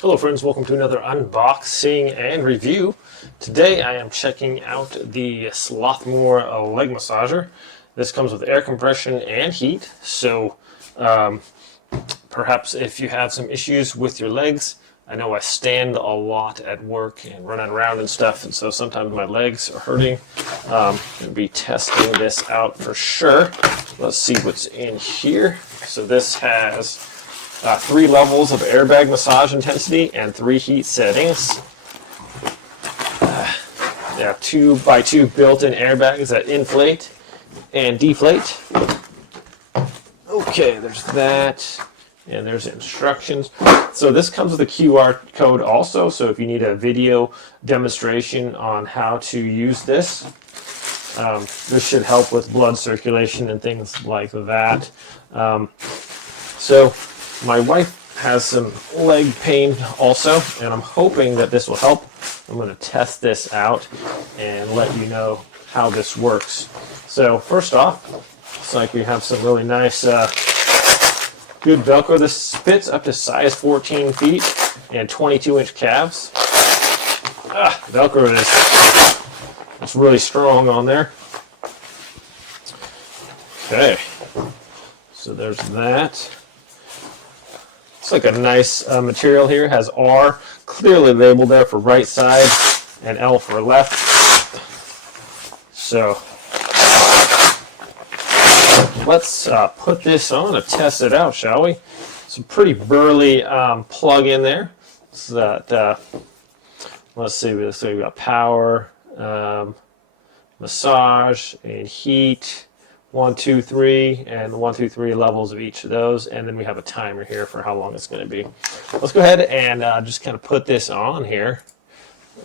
Hello friends, welcome to another unboxing and review. Today I am checking out the Slothmore leg massager. This comes with air compression and heat, so perhaps if you have some issues with your legs, I know I stand a lot at work and running around and stuff, and so sometimes my legs are hurting. I'm going to be testing this out for sure. Let's see what's in here. So this has 3 levels of airbag massage intensity and 3 heat settings. They have 2x2 built-in airbags that inflate and deflate. Okay, there's that, and there's instructions. So this comes with a QR code also, so if you need a video demonstration on how to use this, this should help with blood circulation and things like that. So my wife has some leg pain also, and I'm hoping that this will help. I'm going to test this out and let you know how this works. So first off, looks like we have some really nice good Velcro. This fits up to size 14 feet and 22-inch calves. Velcro is really strong on there. Okay, so there's that. It's like a nice material here. It has R clearly labeled there for right side and L for left. So let's put this on and test it out, shall we? It's a pretty burly plug in there. So that let's see, we got power, massage, and heat. 1, 2, 3, and the 1, 2, 3 levels of each of those, and then we have a timer here for how long it's going to be. Let's go ahead and just kind of put this on here.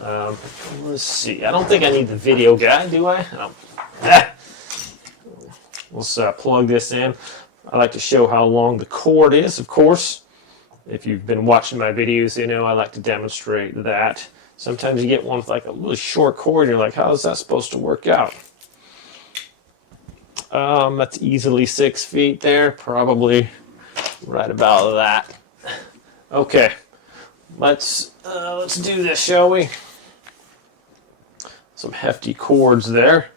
Let's see. I don't think I need the video guide, do I? Let's plug this in. I like to show how long the cord is, of course. If you've been watching my videos, you know I like to demonstrate that. Sometimes you get one with like a really short cord, and you're like, how is that supposed to work out? That's easily 6 feet there, probably right about that. Okay, let's do this, shall we? Some hefty cords there.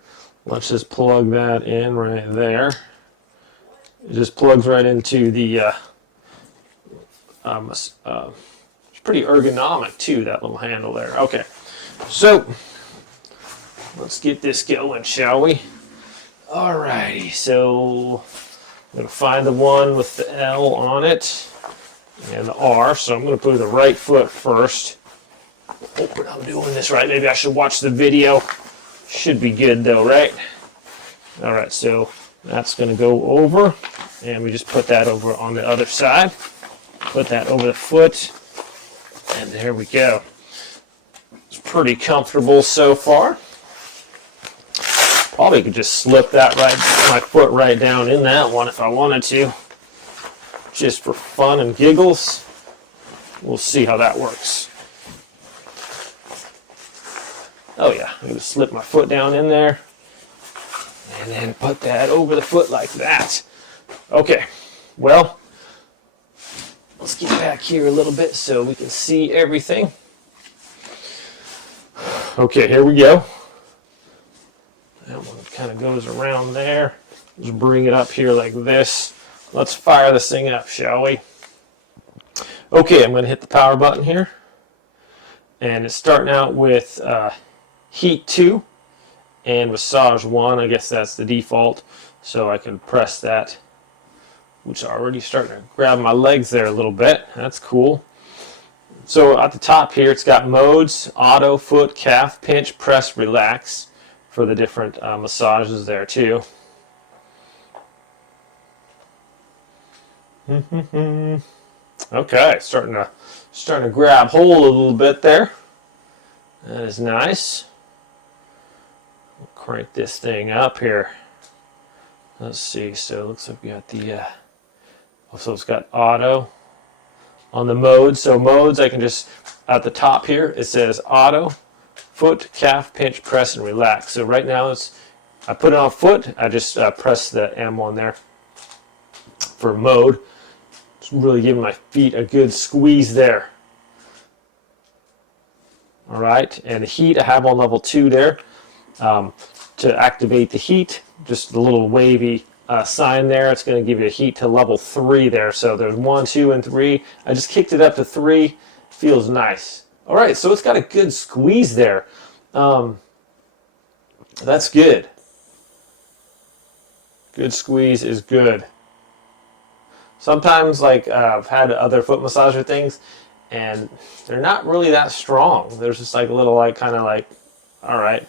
Let's just plug that in right there. It just plugs right into the. It's pretty ergonomic too, that little handle there. Okay, so let's get this going, shall we? Alrighty, so I'm going to find the one with the L on it and the R, so I'm going to put the right foot first. Hoping I'm doing this right. Maybe I should watch the video. Should be good though, right? Alright, so that's going to go over, and we just put that over on the other side. Put that over the foot, and there we go. It's pretty comfortable so far. Probably could just slip that my foot right down in that one if I wanted to, just for fun and giggles. We'll see how that works. Oh yeah, I'm gonna slip my foot down in there, and then put that over the foot like that. Okay, well, let's get back here a little bit so we can see everything. Okay, here we go. That one kind of goes around there. Just bring it up here like this. Let's fire this thing up, shall we? Okay, I'm going to hit the power button here. And it's starting out with heat 2 and massage 1. I guess that's the default. So I can press that, which is already starting to grab my legs there a little bit. That's cool. So at the top here, it's got modes: auto, foot, calf, pinch, press, relax, for the different massages there too. Okay, starting to grab hold a little bit there. That is nice. We'll crank this thing up here. Let's see. So it looks like we got the. So it's got auto on the modes. So modes, I can just at the top here it says auto, foot, calf, pinch, press, and relax. So right now I put it on foot. I just press the M on there for mode. Just really giving my feet a good squeeze there. All right, and the heat I have on level 2 there. To activate the heat, just a little wavy sign there. It's going to give you a heat to level 3 there. So there's 1, 2, and 3. I just kicked it up to 3. Feels nice. All right, so it's got a good squeeze there. That's good. Good squeeze is good. Sometimes, like, I've had other foot massager things, and they're not really that strong. There's just like a little, like, kind of like, all right.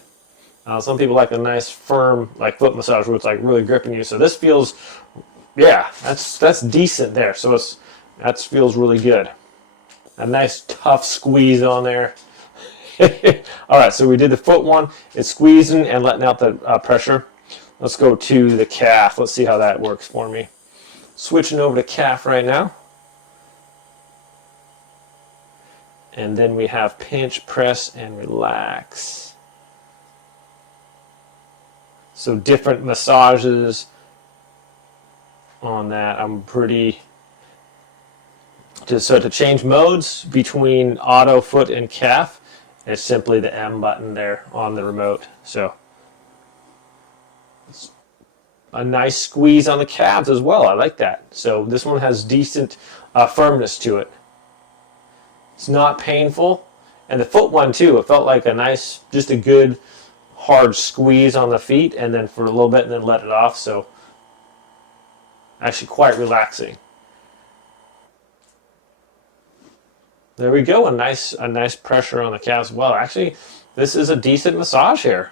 Some people like a nice firm like foot massage where it's like really gripping you. So this feels, yeah, that's decent there. So that feels really good. A nice tough squeeze on there. All right, so we did the foot one. It's squeezing and letting out the pressure. Let's go to the calf. Let's see how that works for me. Switching over to calf right now. And then we have pinch, press, and relax. So different massages on that. I'm pretty... So to change modes between auto, foot, and calf, it's simply the M button there on the remote. So it's a nice squeeze on the calves as well. I like that. So this one has decent firmness to it. It's not painful. And the foot one too, it felt like a nice, just a good hard squeeze on the feet, and then for a little bit and then let it off. So actually quite relaxing. There we go. A nice pressure on the calves. Well, actually, this is a decent massage here.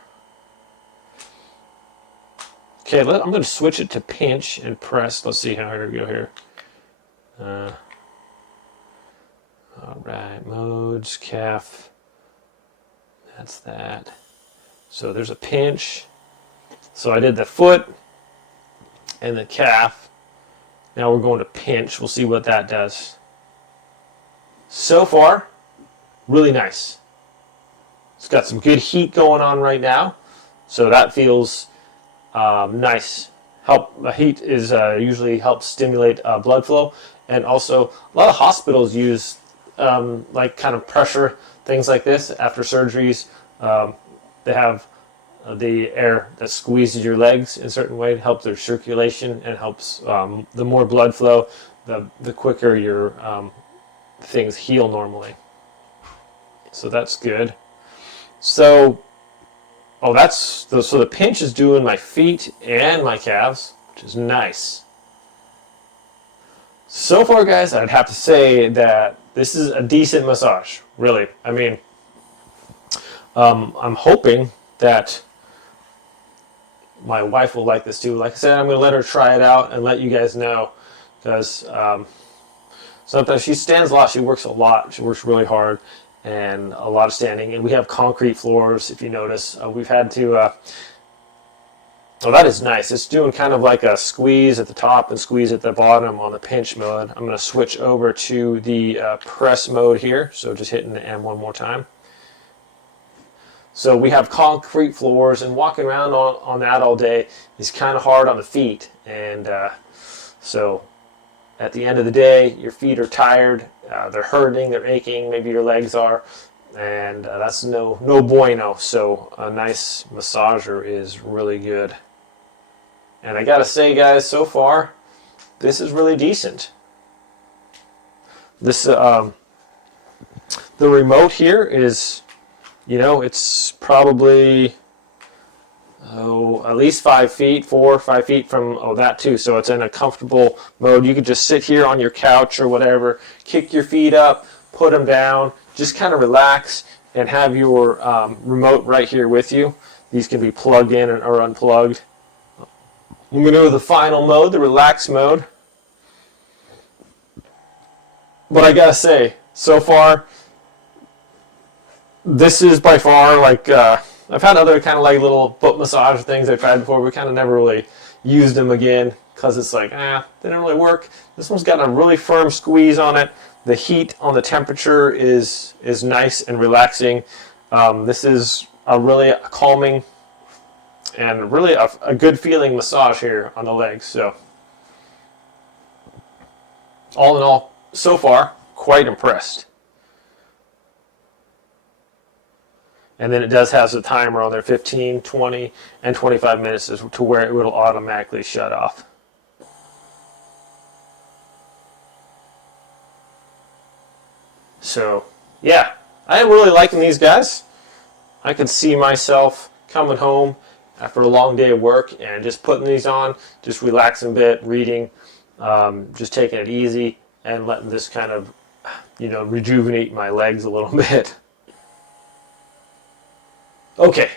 Okay, I'm going to switch it to pinch and press. Let's see how we go here. All right, modes, calf. That's that. So there's a pinch. So I did the foot and the calf. Now we're going to pinch. We'll see what that does. So far, really nice. It's got some good heat going on right now. So that feels nice. Heat is usually helps stimulate blood flow. And also, a lot of hospitals use like kind of pressure, things like this after surgeries. They have the air that squeezes your legs in a certain way to help their circulation, and helps the more blood flow, the quicker your things heal normally. So that's good. So, so the pinch is doing my feet and my calves, which is nice. So far, guys, I'd have to say that this is a decent massage, really. I mean, I'm hoping that my wife will like this too. Like I said, I'm going to let her try it out and let you guys know, because sometimes she stands a lot. She works a lot. She works really hard, and a lot of standing. And we have concrete floors, if you notice. We've had to... oh, that is nice. It's doing kind of like a squeeze at the top and squeeze at the bottom on the pinch mode. I'm going to switch over to the press mode here. So just hitting the M one more time. So we have concrete floors, and walking around on that all day is kind of hard on the feet. And so at the end of the day, your feet are tired, they're hurting, they're aching, maybe your legs are, and that's no bueno. So a nice massager is really good. And I gotta say, guys, so far, this is really decent. This the remote here is, you know, it's probably at least 5 feet, 4 or 5 feet from that too. So it's in a comfortable mode. You could just sit here on your couch or whatever, kick your feet up, put them down, just kind of relax, and have your remote right here with you. These can be plugged in or unplugged. I'm going to go to the final mode, the relax mode. But I gotta say, so far, this is by far, like, I've had other kind of like little foot massage things I've had before. We kind of never really used them again, because it's like, they didn't really work. This one's got a really firm squeeze on it. The heat on the temperature is nice and relaxing. This is a really calming and really a good feeling massage here on the legs. So all in all, so far, quite impressed. And then it does have a timer on there, 15, 20, and 25 minutes to where it will automatically shut off. So, yeah, I am really liking these guys. I can see myself coming home after a long day of work and just putting these on, just relaxing a bit, reading, just taking it easy and letting this kind of, rejuvenate my legs a little bit. Okay.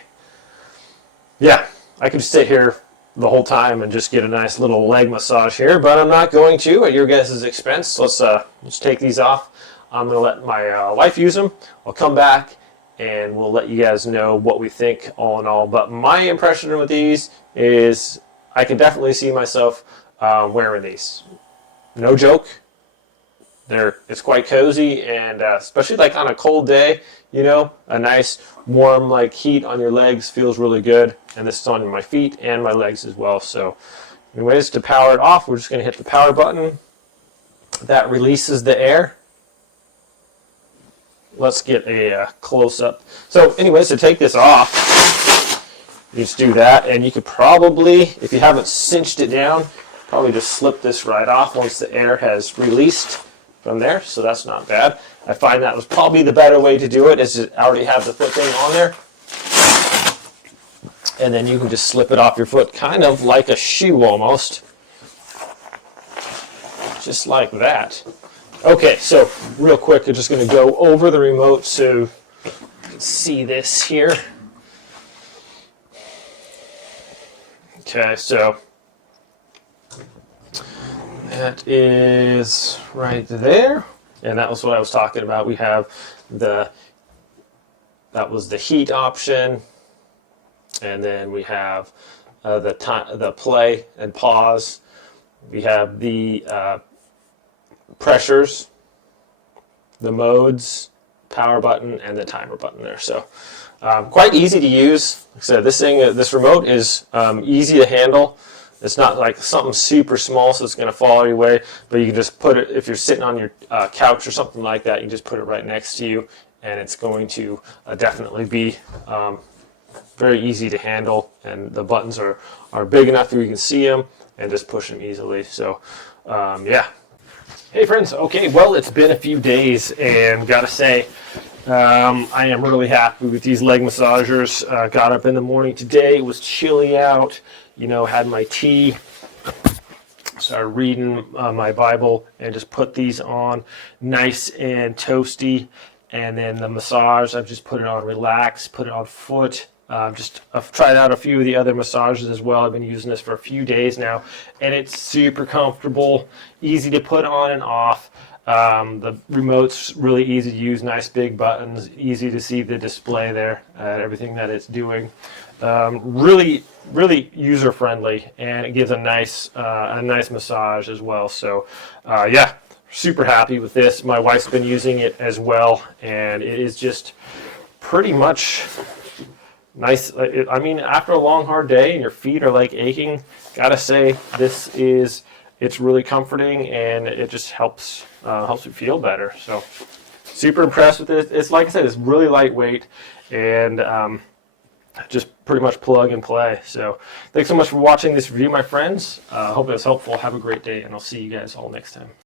Yeah, I could sit here the whole time and just get a nice little leg massage here, but I'm not going to at your guys' expense. Let's take these off. I'm going to let my wife use them. I'll come back and we'll let you guys know what we think all in all. But my impression with these is I can definitely see myself wearing these. No joke. It's quite cozy, and especially like on a cold day, a nice warm heat on your legs feels really good. And this is on my feet and my legs as well. So anyways, to power it off, we're just going to hit the power button. That releases the air. Let's get a close-up. So anyways, to take this off, you just do that, and you could probably, if you haven't cinched it down, probably just slip this right off once the air has released from there, so that's not bad. I find that was probably the better way to do it, is to already have the foot thing on there. And then you can just slip it off your foot, kind of like a shoe almost. Just like that. Okay, so real quick, I'm just going to go over the remote so you can see this here. Okay, so that is right there, and that was what I was talking about. We have that was the heat option, and then we have the play and pause. We have the pressures, the modes, power button, and the timer button there. So quite easy to use. Like I said, this remote is easy to handle. It's not like something super small, so it's going to fall your way, but you can just put it, if you're sitting on your couch or something like that, you can just put it right next to you, and it's going to definitely be very easy to handle, and the buttons are big enough where you can see them and just push them easily. So yeah. Hey friends, okay, well, it's been a few days, and gotta say, I am really happy with these leg massagers. Got up in the morning today, it was chilly out, had my tea, started reading my Bible, and just put these on nice and toasty. And then the massage, I've just put it on relax, put it on foot. I've tried out a few of the other massages as well. I've been using this for a few days now, and it's super comfortable, easy to put on and off. The remote's really easy to use, nice big buttons, easy to see the display there, everything that it's doing. Really, really user friendly, and it gives a nice massage as well. So, yeah, super happy with this. My wife's been using it as well, and it is just pretty much nice. I mean, after a long, hard day and your feet are aching, gotta say it's really comforting, and it just helps you feel better. So super impressed with it. It's like I said, it's really lightweight, and just pretty much plug and play. So thanks so much for watching this review, my friends. Hope it was helpful. Have a great day, and I'll see you guys all next time.